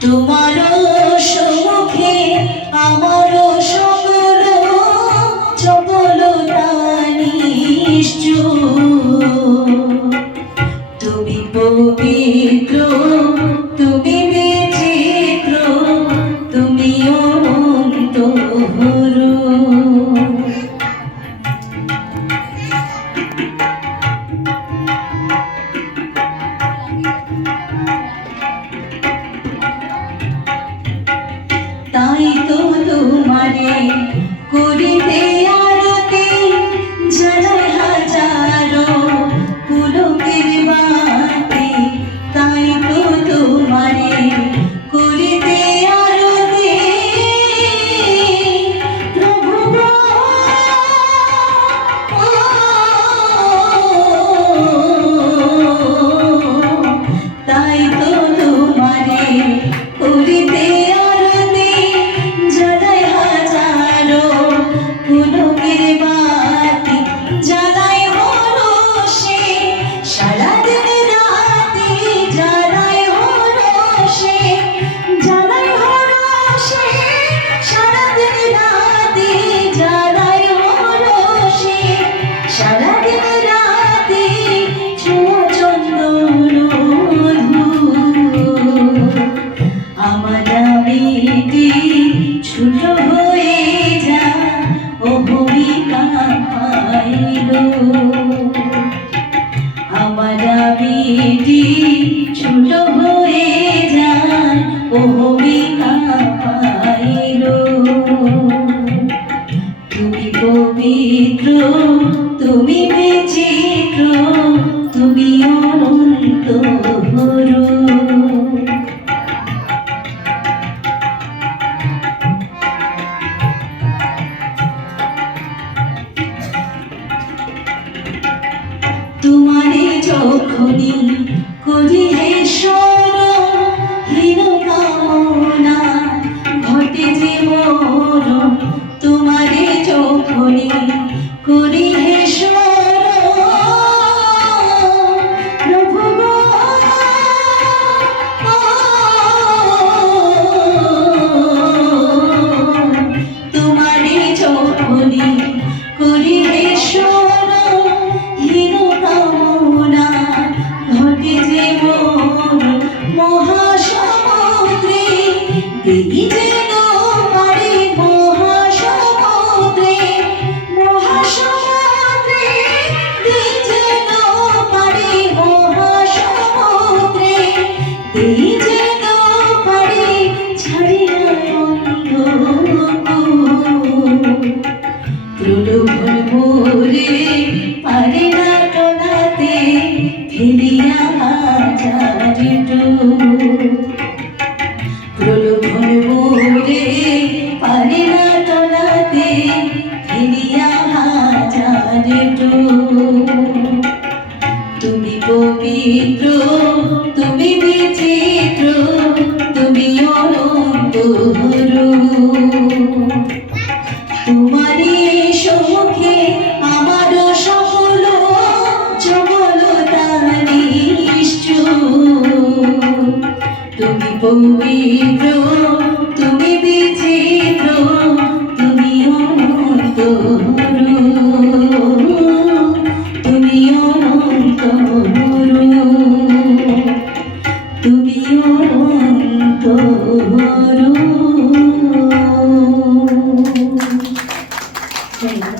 তোমার সম্মুখে আমার সকল চপল নিশ্চয় করিতে পাখিটি ছোট হয়ে যায় ও পাইল। তুমি পবিত্র তুমি বিচিত্র তুমি অনন্ত ভরো Morra পবিত্র তুমি বিচিত্র তুমি অনন্ত তুমি অনন্ত তুমি অনন্ত